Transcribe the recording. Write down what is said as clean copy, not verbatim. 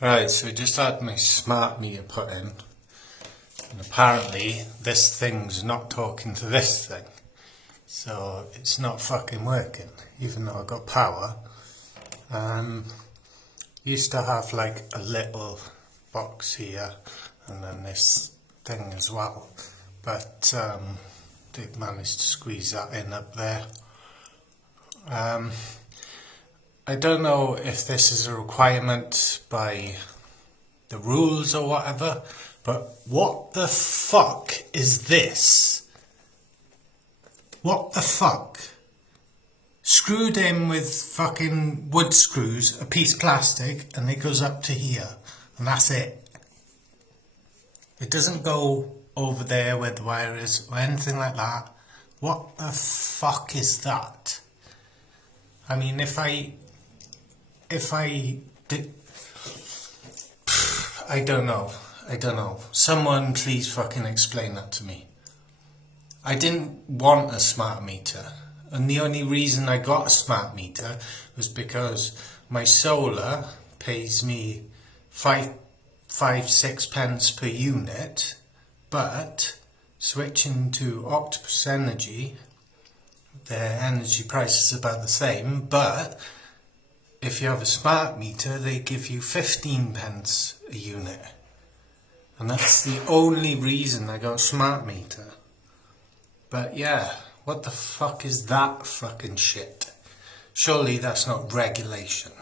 Right, so we just had my smart meter put in, and apparently this thing's not talking to this thing, so it's not fucking working, even though I got power. Used to have like a little box here, and then this thing as well, but they managed to squeeze that in up there. I don't know if this is a requirement by the rules or whatever, but what the fuck is this? What the fuck? Screwed in with fucking wood screws, a piece of plastic, and it goes up to here, and that's it. It doesn't go over there where the wire is or anything like that. What the fuck is that? I mean, if I did, I don't know. Someone please fucking explain that to me. I didn't want a smart meter, and the only reason I got a smart meter was because my solar pays me 6 pence per unit, but switching to Octopus Energy, their energy price is about the same, but if you have a smart meter, they give you 15 pence a unit. And that's the only reason I got a smart meter. But yeah, what the fuck is that fucking shit? Surely that's not regulation.